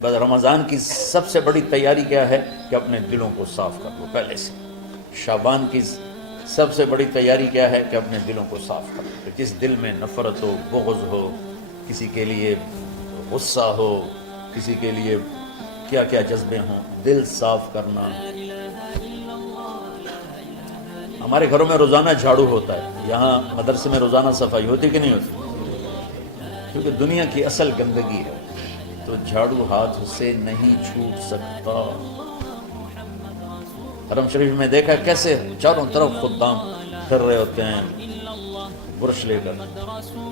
بس رمضان کی سب سے بڑی تیاری کیا ہے کہ اپنے دلوں کو صاف کر لو پہلے سے. شعبان کی سب سے بڑی تیاری کیا ہے کہ اپنے دلوں کو صاف کر لو. کہ جس دل میں نفرت ہو، بغض ہو، کسی کے لیے غصہ ہو، کسی کے لیے کیا کیا جذبے ہوں، دل صاف کرنا. ہمارے گھروں میں روزانہ جھاڑو ہوتا ہے، یہاں مدرسے میں روزانہ صفائی ہوتی کہ نہیں ہوتی؟ کیونکہ دنیا کی اصل گندگی ہے تو جھاڑو ہاتھ سے نہیں چھوٹ سکتا. حرم شریف میں دیکھا کیسے چاروں طرف خدام پھر رہے ہوتے ہیں برش لے کر،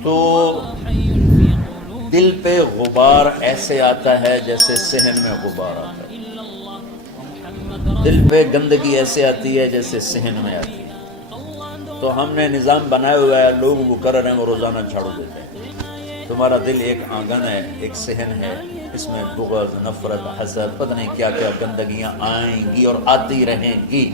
تو دل پہ غبار ایسے آتا ہے جیسے صحن میں غبار آتا ہے. دل پہ گندگی ایسے آتی ہے جیسے صحن میں آتی ہے. تو ہم نے نظام بنایا ہوا ہے، لوگ وہ کر رہے ہیں، وہ روزانہ جھاڑو دیتے ہیں. تمہارا دل ایک آنگن ہے، ایک صحن ہے، اس میں بغض، نفرت، حسد، پتہ نہیں کیا کیا گندگیاں آئیں گی اور آتی رہیں گی.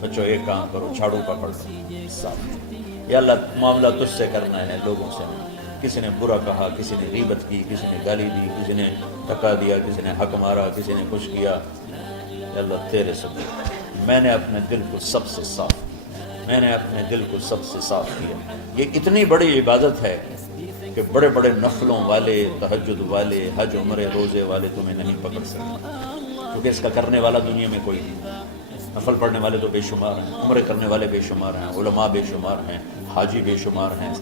بچوں ایک کام کرو، جھاڑو پکڑ لو صاف. یا اللہ معاملہ تجھ سے کرنا ہے، لوگوں سے نہیں. کسی نے برا کہا، کسی نے غیبت کی، کسی نے گالی دی، کسی نے ٹکا دیا، کسی نے حق مارا، کسی نے کچھ کیا. یا اللہ تیرے سے میں نے اپنے دل کو سب سے صاف کیا، میں نے اپنے دل کو سب سے صاف کیا. یہ اتنی بڑی عبادت ہے کہ بڑے بڑے نفلوں والے، تہجد والے، حج عمرے روزے والے تمہیں نہیں پکڑ سکتے، کیونکہ اس کا کرنے والا دنیا میں کوئی نہیں. نفل پڑھنے والے تو بے شمار ہیں، عمرے کرنے والے بے شمار ہیں، علماء بے شمار ہیں، حاجی بے شمار ہیں،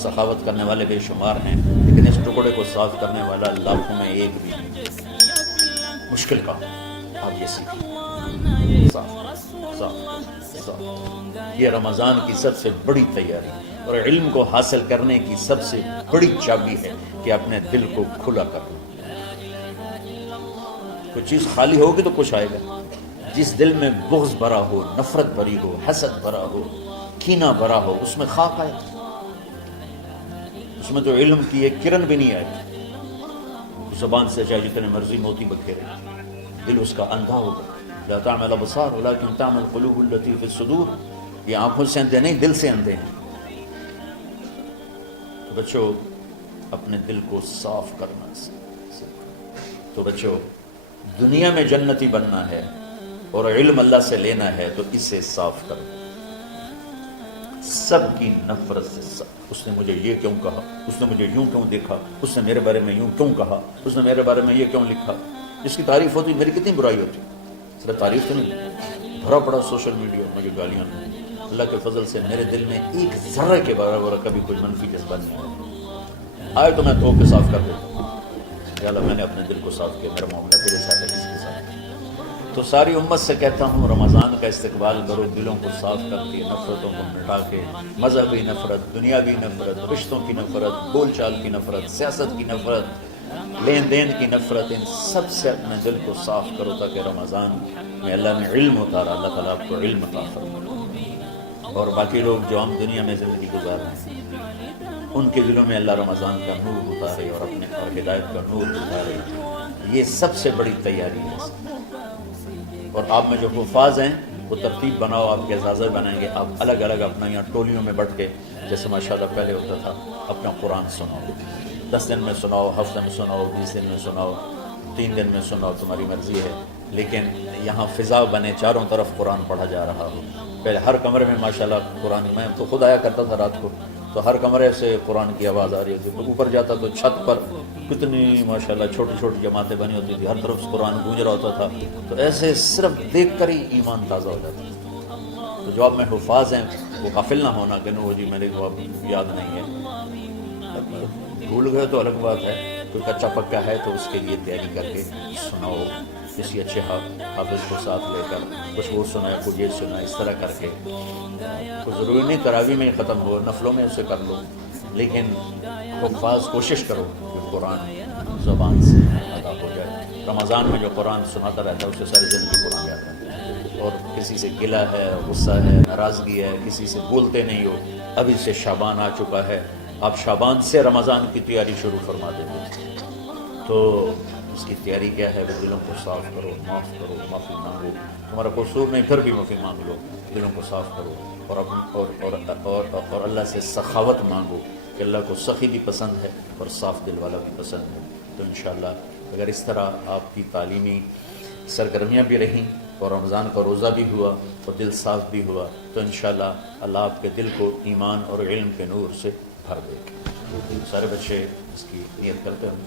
سخاوت کرنے والے بے شمار ہیں، لیکن اس ٹکڑے کو صاف کرنے والا لاکھوں میں ایک بھی نہیں. مشکل کا آپ یہ سیکھیں، صاف صاف صاف. یہ رمضان کی سب سے بڑی تیاری اور علم کو حاصل کرنے کی سب سے بڑی چابی ہے کہ اپنے دل کو کھلا کر لو. کوئی چیز خالی ہوگی تو کچھ آئے گا. جس دل میں بغض بھرا ہو، نفرت بھری ہو، حسد بھرا ہو، کینہ بھرا ہو، اس میں خاک آئے، اس میں تو علم کی ایک کرن بھی نہیں آئے. زبان سے چاہے جتنے مرضی موتی بکھیرے، دل اس کا اندھا ہوگا. لا تعمل الابصار ولكن تعمل القلوب التي في الصدور. یہ آنکھوں سے اندھے نہیں، دل سے اندھے ہیں. تو بچوں اپنے دل کو صاف کرنا سیکھو. تو بچوں دنیا میں جنتی بننا ہے اور علم اللہ سے لینا ہے تو اسے صاف کرو. سب کی نفرت سے اس نے مجھے یہ کیوں کہا، اس نے مجھے یوں کیوں دیکھا، اس نے میرے بارے میں یوں کیوں کہا، اس نے میرے بارے میں یہ کیوں لکھا. جس کی تعریف ہوتی میری کتنی برائی ہوتی. صرف تعریف تو نہیں، بھرا پڑا سوشل میڈیا مجھے گالیاں. اللہ کے فضل سے میرے دل میں ایک ذرے کے برابر کبھی کوئی منفی جذبہ نہیں آیا. آئے تو میں دھو کے صاف کر دیتا ہوں. یا اللہ میں نے اپنے دل کو صاف کیا، میرا معاملہ تیرے ساتھ ہے، کسی کے ساتھ. تو ساری امت سے کہتا ہوں رمضان کا استقبال کرو، دلوں کو صاف کر کے، نفرتوں کو مٹا کے. مذہبی نفرت، دنیاوی نفرت، رشتوں کی نفرت، بول چال کی نفرت، سیاست کی نفرت، لین دین کی نفرت، ان سب سے اپنے دل کو صاف کرو تاکہ رمضان میں اللہ نے علم اتارا، اللہ تعالیٰ آپ کو علم عطا فرمائے. اور باقی لوگ جو ہم دنیا میں زندگی گزار رہے ہیں ان کے دلوں میں اللہ رمضان کا نور اتارے اور اپنے اور ہدایت کا نور اتارے. یہ سب سے بڑی تیاری ہے. اور آپ میں جو حفاظ ہیں وہ ترتیب بناؤ، آپ کے اعزاز بنائیں گے. آپ الگ الگ اپنا یہاں ٹولیوں میں بٹ کے، جیسے ماشاءاللہ پہلے ہوتا تھا، اپنا قرآن سناؤ. 10 دن میں سناؤ، ہفتہ میں سناؤ، 20 دن میں سناؤ، 3 دن میں سناؤ، تمہاری مرضی ہے. لیکن یہاں فضا بنے، چاروں طرف قرآن پڑھا جا رہا ہو. پہلے ہر کمرے میں ماشاءاللہ قرآن، میں تو خود آیا کرتا تھا رات کو، تو ہر کمرے سے قرآن کی آواز آ رہی ہوتی. تو اوپر جاتا تو چھت پر کتنی ماشاءاللہ چھوٹی چھوٹی جماعتیں بنی ہوتی تھی، ہر طرف سے قرآن گونج رہا ہوتا تھا. تو ایسے صرف دیکھ کر ہی ایمان تازہ ہو جاتا تھا. تو جو آپ میں حفاظ ہیں وہ غافل نہ ہونا کہ نو جی میرے کو اب یاد نہیں ہے. بھول گئے تو الگ بات ہے، کوئی کچا پکا ہے تو اس کے لیے تیاری کر کے سناؤ. کسی اچھے حافظ کو ساتھ لے کر کچھ وہ سنائے، کچھ یہ سنائے، اس طرح کر کے. کوئی ضروری نہیں تراویح میں ختم ہو، نفلوں میں اسے کر لو، لیکن حفاظ کوشش کرو کہ قرآن زبان سے ادا ہو جائے. رمضان میں جو قرآن سناتا رہتا ہے اس سے ساری زندگی قرآن جاتا ہے. اور کسی سے گلہ ہے، غصہ ہے، ناراضگی ہے، کسی سے بولتے نہیں ہو. ابھی سے شعبان آ چکا ہے، آپ شعبان سے رمضان کی تیاری شروع فرما دیں گے. تو اس کی تیاری کیا ہے؟ وہ دلوں کو صاف کرو، معاف کرو، معافی مانگو. تمہارا قصور نہیں پھر بھی معافی مانگ لو. دلوں کو صاف کرو اور اللہ سے سخاوت مانگو کہ اللہ کو سخی بھی پسند ہے اور صاف دل والا بھی پسند ہے. تو انشاءاللہ اگر اس طرح آپ کی تعلیمی سرگرمیاں بھی رہیں اور رمضان کا روزہ بھی ہوا اور دل صاف بھی ہوا تو انشاءاللہ اللہ آپ کے دل کو ایمان اور علم کے نور سے بھر دے گا۔ سارے بچے اس کی نیت کرتے ہیں۔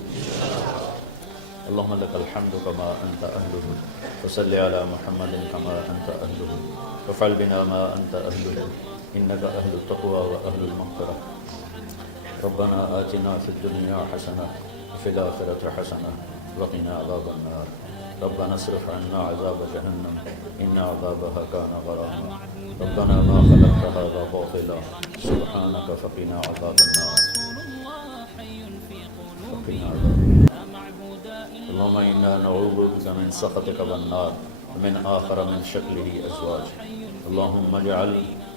اللهم لك الحمد كما أنت أهله وصل على محمد كما أنت أهله وفعل بنا ما أنت أهله إنك أهل التقوى وأهل المغفرة ربنا آتنا في الدنيا حسنة وفي الآخرة حسنة وقنا عذاب النار ربنا اصرف عنا عذاب جهنم إن عذابها كان غراما ربنا ما خلقت هذا باطلا سبحانك فقنا عذاب النار وقنا عذاب النار اللهم إنا نعوذ بك من سخطك والنار ومن آخر من شكله أزواج اللهم اجعل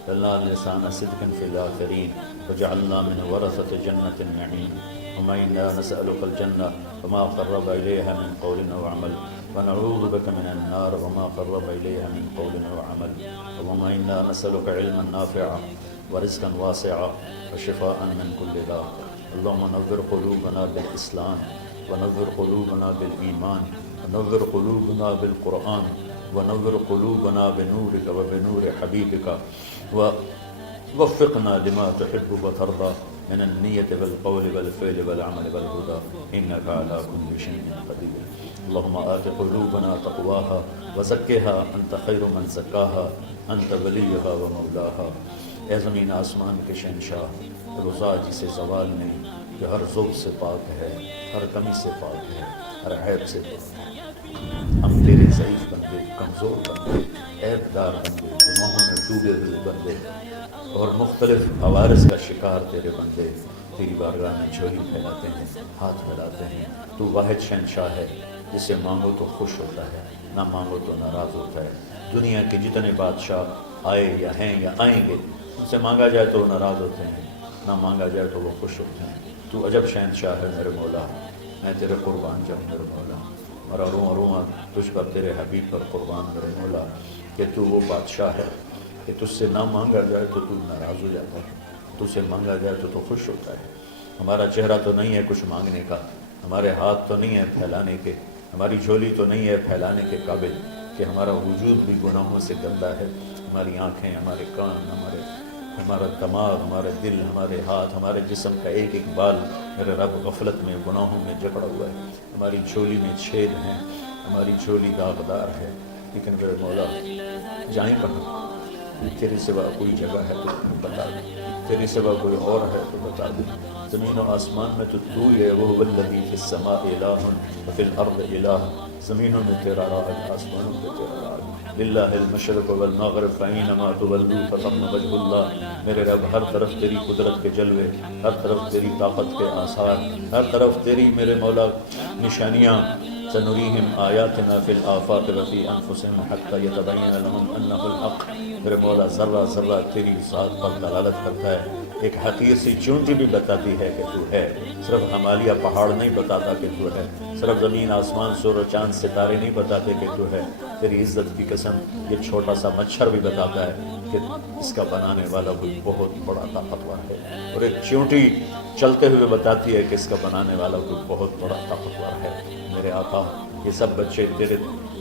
لنا لسان صدق في الآخرين واجعلنا من ورثة جنة النعيم اللهم إنا نسألك الجنة وما قرب إليها من قول أو عمل ونعوذ بك من النار وما قرب إليها من قول أو عمل اللهم إنا نسألك علما نافعا ورزقا واسعا وشفاء من كل داء اللهم نور قلوبنا بالإسلام ونور قلوبنا بالإيمان ونور قلوبنا بالقرآن ونور قلوبنا بنورك وبنور حبيبك ووفقنا لما تحب وترضى من النية والقول والفعل والعمل والهدى إنك على كل شيء قدير اللهم آت قلوبنا تقواها وزكها أنت خير من زكاها أنت وليها ومولاها اے زمین آسمان کے شہنشاہ رضا جسے زوال نہیں، جو ہر ذوق سے پاک ہے، ہر کمی سے پاک ہے، ہر عیب سے پاک ہے۔ ہم تیرے ضعیف بندے، کمزور بندے، عیب دار بندے، گناہوں میں ڈوبے ہوئے بندے اور مختلف عوارض کا شکار تیرے بندے تیری بارگاہ میں جھولی پھیلاتے ہیں، ہاتھ پھیلاتے ہیں۔ تو واحد شہنشاہ ہے، جسے مانگو تو خوش ہوتا ہے، نہ مانگو تو ناراض ہوتا ہے۔ دنیا کے جتنے بادشاہ آئے یا ہیں یا آئیں گے، ان سے مانگا جائے تو وہ ناراض ہوتے ہیں، نہ مانگا جائے تو وہ خوش ہوتے ہیں۔ تو عجب شہنشاہ ہے میرے مولا، میں تیرے قربان جاؤں میرے مولا، اور روواں روواں تجھ پر تیرے حبیب پر قربان میرے مولا، کہ تو وہ بادشاہ ہے کہ تجھ سے نہ مانگا جائے تو تو ناراض ہو جاتا ہے، تجھ سے مانگا جائے تو خوش ہوتا ہے۔ ہمارا چہرہ تو نہیں ہے کچھ مانگنے کا، ہمارے ہاتھ تو نہیں ہے پھیلانے کے، ہماری جھولی تو نہیں ہے پھیلانے کے قابل، کہ ہمارا وجود بھی گناہوں سے گندا ہے، ہماری آنکھیں، ہمارے کان، ہمارا دماغ، ہمارے دل، ہمارے ہاتھ، ہمارے جسم کا ایک ایک بال میرے رب غفلت میں گناہوں میں جکڑا ہوا ہے، ہماری جھولی میں چھید ہیں، ہماری جھولی داغدار ہے، لیکن میرے مولا جائیں کہاں؟ تیرے سوا کوئی جگہ ہے تو بتا دے، تیرے سوا کوئی اور ہے تو بتا دے۔ زمین و آسمان میں تو ہی ہے، وَهُوَ الَّذِي فِي السَّمَاءِ إِلَٰهٌ وَفِي الْأَرْضِ إِلَٰهٌ، زمینوں میں تیرا راج، آسمانوں میں تیرا راج۔ للہ المشرق والمغرب فإنما تولوا فثم وجہ اللہ، میرے رب ہر طرف تیری قدرت کے جلوے، ہر طرف تیری طاقت کے آثار، ہر طرف تیری میرے مولا نشانیاں۔ سنریہم آیاتنا فی الآفاق وفی انفسہم حتی یتبین لہم انہ الحق، میرے مولا ذرہ ذرہ تیری ذات پر دلالت کرتا ہے۔ ایک حقیر سی چونٹی بھی بتاتی ہے کہ تو ہے، صرف ہمالیہ پہاڑ نہیں بتاتا کہ تو ہے، صرف زمین آسمان سور و چاند ستارے نہیں بتاتے کہ تو ہے، تیری عزت کی قسم یہ چھوٹا سا مچھر بھی بتاتا ہے کہ اس کا بنانے والا کوئی بہت بڑا طاقتور ہے، اور ایک چونٹی چلتے ہوئے بتاتی ہے کہ اس کا بنانے والا کوئی بہت بڑا طاقتور ہے۔ میرے آقا یہ سب بچے تیرے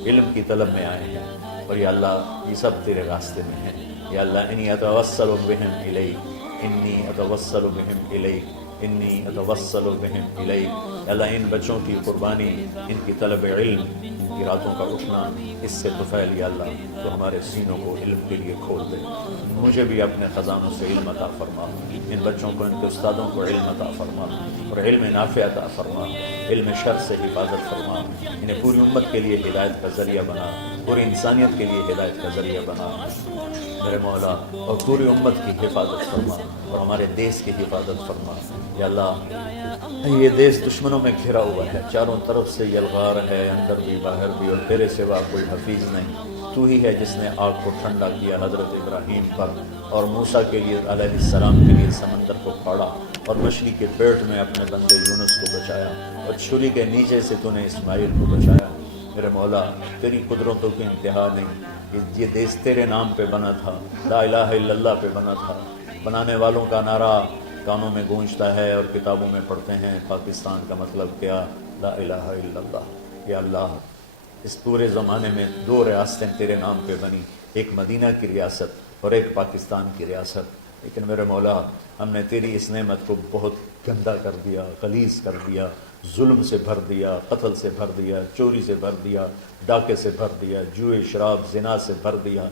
علم کی طلب میں آئے ہیں، اور یا اللہ یہ سب تیرے راستے میں ہیں۔ یا اللہ انی اتوسل بہم الیک، انی اتوسل بہم الیک، انی اتوسل بہم الیک۔ اللہ ان بچوں کی قربانی، ان کی طلب علم، ان کی راتوں کا اٹھنا، اس سے طفیل یا اللہ تو ہمارے سینوں کو علم کے لیے کھول دے۔ مجھے بھی اپنے خزانوں سے علم عطا فرما، ان بچوں کو، ان کے استادوں کو علم عطا فرما، اور علم نافع عطا فرما، علم شر سے حفاظت فرما، انہیں پوری امت کے لیے ہدایت کا ذریعہ بنا، پوری انسانیت کے لیے ہدایت کا ذریعہ بنا میرے مولا، اور پوری امت کی حفاظت فرما، اور ہمارے دیس کی حفاظت فرما۔ یا اللہ یہ دیس دشمنوں میں گھرا ہوا ہے، چاروں طرف سے یلغار ہے، اندر بھی باہر بھی، اور تیرے سوا کوئی حفیظ نہیں۔ تو ہی ہے جس نے آگ کو ٹھنڈا کیا حضرت ابراہیم پر، اور موسیٰ کے لیے علیہ السلام کے لیے سمندر کو پھاڑا، اور مچھلی کے پیٹ میں اپنے بندے یونس کو بچایا، اور چھری کے نیچے سے تو نے اسماعیل کو بچایا۔ میرے مولا تیری قدرتوں کی انتہا نہیں، یہ دیس تیرے نام پہ بنا تھا، لا الہ الا اللہ پہ بنا تھا۔ بنانے والوں کا نعرہ کانوں میں گونجتا ہے اور کتابوں میں پڑھتے ہیں، پاکستان کا مطلب کیا، لا الہ الا اللہ۔ یا اللہ اس پورے زمانے میں 2 ریاستیں تیرے نام پہ بنی، ایک مدینہ کی ریاست اور ایک پاکستان کی ریاست، لیکن میرے مولا ہم نے تیری اس نعمت کو بہت گندا کر دیا، غلیظ کر دیا، ظلم سے بھر دیا، قتل سے بھر دیا، چوری سے بھر دیا، ڈاکے سے بھر دیا، جوئے شراب زنا سے بھر دیا،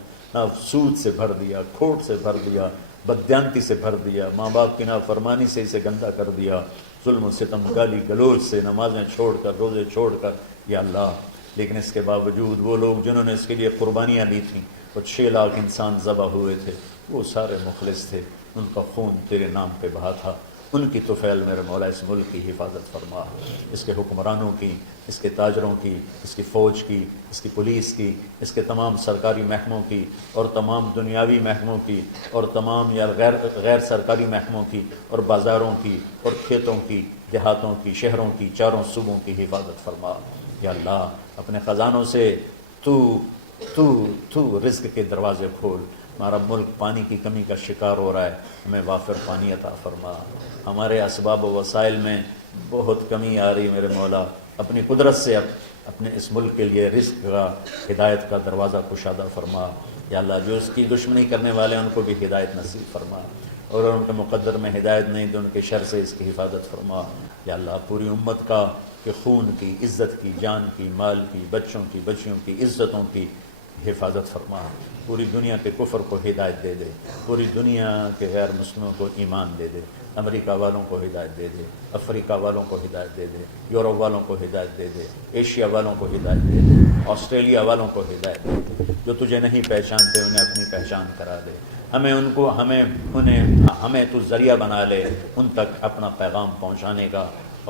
سود سے بھر دیا، کھوٹ سے بھر دیا، بددیانتی سے بھر دیا، ماں باپ کی نافرمانی سے اسے گندا کر دیا، ظلم و ستم گالی گلوچ سے، نمازیں چھوڑ کر، روزے چھوڑ کر، یا اللہ لیکن اس کے باوجود وہ لوگ جنہوں نے اس کے لیے قربانیاں دی تھیں، وہ 6 لاکھ انسان ذبح ہوئے تھے، وہ سارے مخلص تھے، ان کا خون تیرے نام پہ بہا تھا، ان کی طفیل میرے مولا اس ملک کی حفاظت فرما، اس کے حکمرانوں کی، اس کے تاجروں کی، اس کی فوج کی، اس کی پولیس کی، اس کے تمام سرکاری محکموں کی اور تمام دنیاوی محکموں کی اور تمام یا غیر سرکاری محکموں کی اور بازاروں کی اور کھیتوں کی، دیہاتوں کی، شہروں کی، چاروں صوبوں کی حفاظت فرما۔ یا اللہ اپنے خزانوں سے تو رزق کے دروازے کھول، ہمارا ملک پانی کی کمی کا شکار ہو رہا ہے، ہمیں وافر پانی عطا فرما، ہمارے اسباب و وسائل میں بہت کمی آ رہی میرے مولا، اپنی قدرت سے اپنے اس ملک کے لیے رزق کا، ہدایت کا دروازہ کشادہ فرما۔ یا اللہ جو اس کی دشمنی کرنے والے ہیں ان کو بھی ہدایت نصیب فرما، اور ان کے مقدر میں ہدایت نہیں تو ان کے شر سے اس کی حفاظت فرما۔ یا اللہ پوری امت کا کہ خون کی، عزت کی، جان کی، مال کی، بچوں کی، بچیوں کی، عزتوں کی حفاظت فرما، پوری دنیا کے کفر کو ہدایت دے دے، پوری دنیا کے غیر مسلموں کو ایمان دے دے، امریکہ والوں کو ہدایت دے دے، افریقہ والوں کو ہدایت دے دے، یورپ والوں کو ہدایت دے دے، ایشیا والوں کو ہدایت دے دے، آسٹریلیا والوں کو ہدایت دے دے، جو تجھے نہیں پہچانتے انہیں اپنی پہچان کرا دے، ہمیں تو ذریعہ بنا لے ان تک اپنا پیغام پہنچانے کا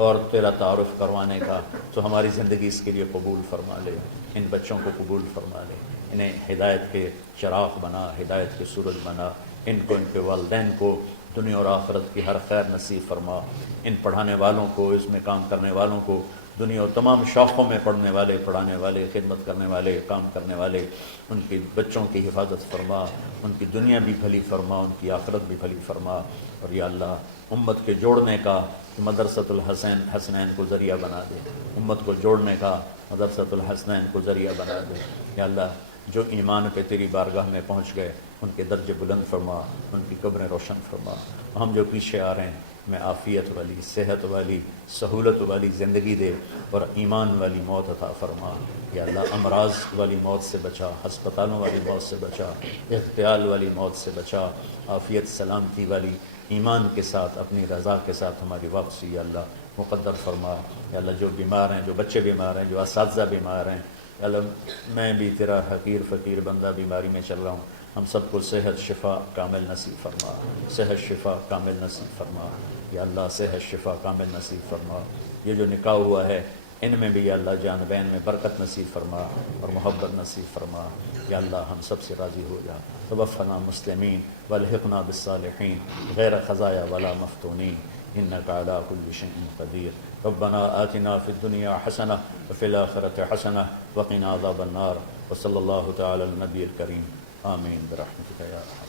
اور تیرا تعارف کروانے کا، تو ہماری زندگی اس کے لیے قبول فرما لے، ان بچوں کو قبول فرما لے، انہیں ہدایت کے چراغ بنا، ہدایت کے سورج بنا، ان کو، ان کے والدین کو دنیا اور آخرت کی ہر خیر نصیب فرما، ان پڑھانے والوں کو، اس میں کام کرنے والوں کو، دنیا اور تمام شاخوں میں پڑھنے والے، پڑھانے والے، خدمت کرنے والے، کام کرنے والے، ان کی بچوں کی حفاظت فرما، ان کی دنیا بھی بھلی فرما، ان کی آخرت بھی بھلی فرما، اور یا اللہ امت کے جوڑنے کا مدرسۃ الحسنین کو ذریعہ بنا دے، امت کو جوڑنے کا مدرسۃ الحسنین کو ذریعہ بنا دے۔ یا اللہ جو ایمان پہ تیری بارگاہ میں پہنچ گئے ان کے درجے بلند فرما، ان کی قبریں روشن فرما، ہم جو پیچھے آ رہے ہیں میں عافیت والی، صحت والی، سہولت والی زندگی دے اور ایمان والی موت عطا فرما۔ یا اللہ امراض والی موت سے بچا، ہسپتالوں والی موت سے بچا، اغتیال والی موت سے بچا، عافیت سلامتی والی ایمان کے ساتھ، اپنی رضا کے ساتھ ہماری واپسی یا اللہ مقدر فرما۔ یا اللہ جو بیمار ہیں، جو بچے بیمار ہیں، جو اساتذہ بیمار ہیں، یا اللہ میں بھی تیرا حقیر فقیر بندہ بیماری میں چل رہا ہوں، ہم سب کو صحت شفا کامل نصیب فرما، صحت شفا کامل نصیب فرما، یا اللہ صحت شفا کامل نصیب فرما۔ یہ جو نکاح ہوا ہے ان میں بھی یا اللہ جان بین میں برکت نصیب فرما اور محبت نصیب فرما، یا اللہ ہم سب سے راضی ہو جا۔ توفنا مسلمین والحقنا بالصالحین غیر خزایا ولا مفتونین انک علی کل شیء قدیر۔ ربنا آتنا فی الدنیا حسنہ وفی الآخرۃ حسنہ وقنا عذاب النار، وصلی اللہ تعالی علی النبی الکریم، آمین برحمتک یا ارحم۔